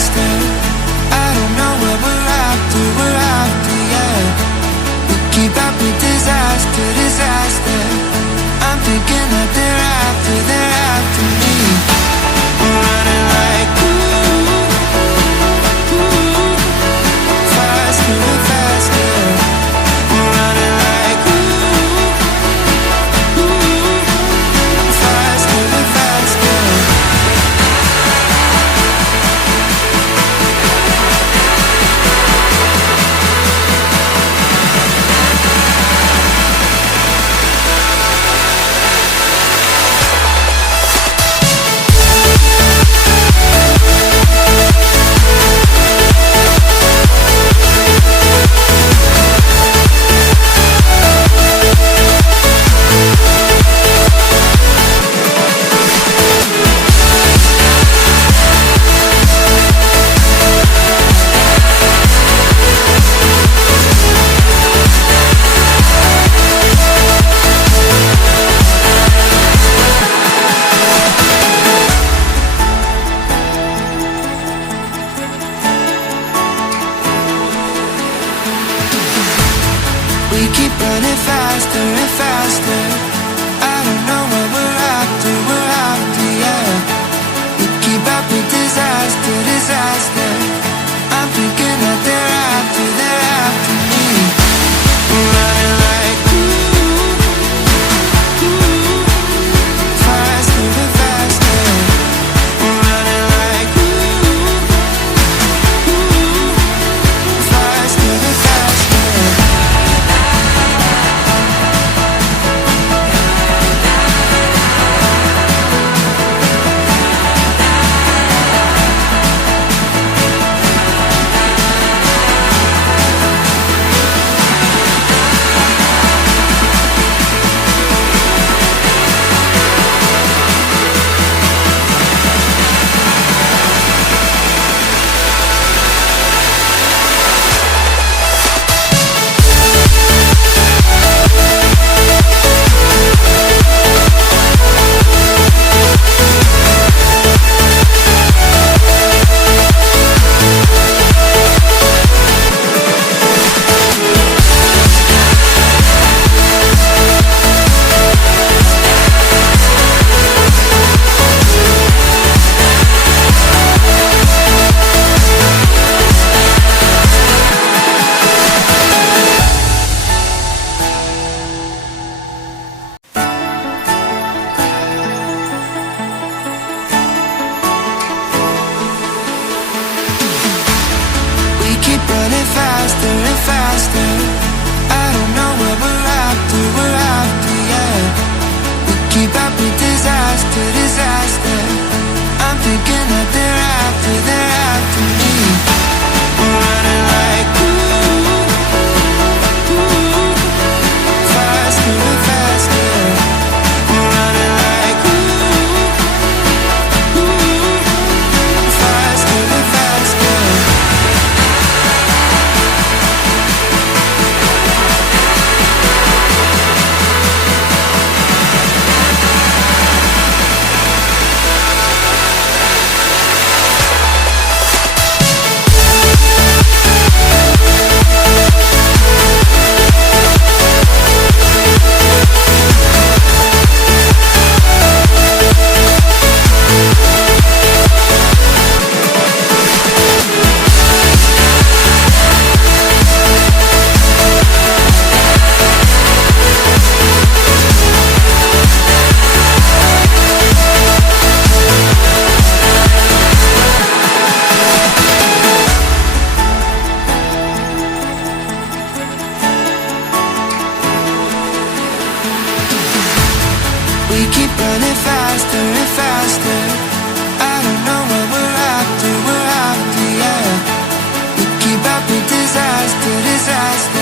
faster. I don't know where we're after, yeah. We keep up with disaster, disaster. I'm thinking that they're after me. We're running like faster and faster. We're running like faster and faster. We keep running faster and faster. I don't know where we're after, yeah. We keep up with disaster, disaster. I'm thinking that they're after me. We're running like faster and faster. We're running like faster and faster. Keep running faster and faster. I don't know where we're after, yeah. We keep up with disaster, disaster. I'm thinking that they're after me. We're running like faster and faster. We're running like faster and faster. We keep running faster and faster. I don't know where we're after, yeah. We keep up with disaster, disaster.